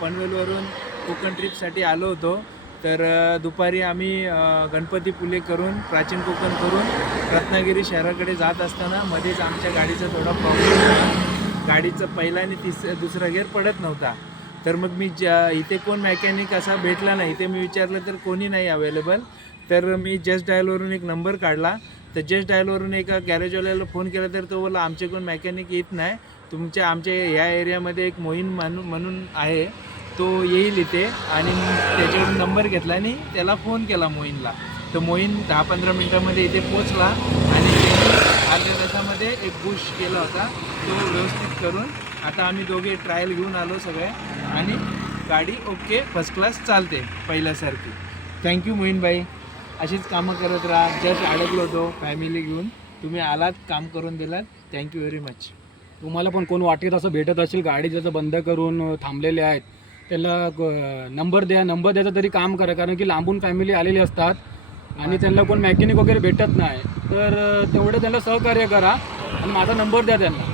पनवेलवरून कोकण ट्रिपसाठी आलो होतो. तर दुपारी आम्ही गणपतीपुले करून प्राचीन कोकण करून रत्नागिरी शहराकडे जात असताना मध्येच आमच्या गाडीचा थोडा प्रॉब्लेम झाला. गाडीचं पहिला आणि दुसरा गेअर पडत नव्हता. तर मग मी इथे कोण मेकॅनिक असा भेटला नाही. इथे मी विचारलं तर कोणी नाही अवेलेबल. तर मी जस्ट डायलवरून एक नंबर काढला. तर जस्ट डायलवरून एका गॅरेजवाल्याला फोन केला. तर तो बोलला आमचे कोण मेकॅनिक येत नाही, आमच्या ह्या एरियामध्ये एक मोहीन म्हणून आहे, तो येईल इथे. आणि त्याच्यावरून नंबर घेतला आणि त्याला फोन केला मोहीनला. तर मोहीन 10-15 मिनटामध्ये इथे पोचला आणि अर्ध्या तासामध्ये एक बुश केला होता तो व्यवस्थित करून. आता आम्ही दोघे ट्रायल घेऊन आलो सगळे आणि गाडी ओके फर्स्ट क्लास चालते पहिल्यासारखी. थँक्यू मोहीनबाई, अशीच कामं करत राहा. जस्ट अडकलो होतो फॅमिली घेऊन, तुम्ही आलात, काम करून दिलात. Thank you very much. तुम्हाला पण कोण वाटेत असं भेटत असेल गाडी ज्याचं बंद करून थांबलेले आहेत, त्याला नंबर द्यायचा तरी काम करा. कारण की लांबून फॅमिली आलेली असतात आणि त्यांना कोण मेकॅनिक वगैरे भेटत नाही. तर तेवढं त्यांना सहकार्य करा आणि माझा नंबर द्या त्यांना.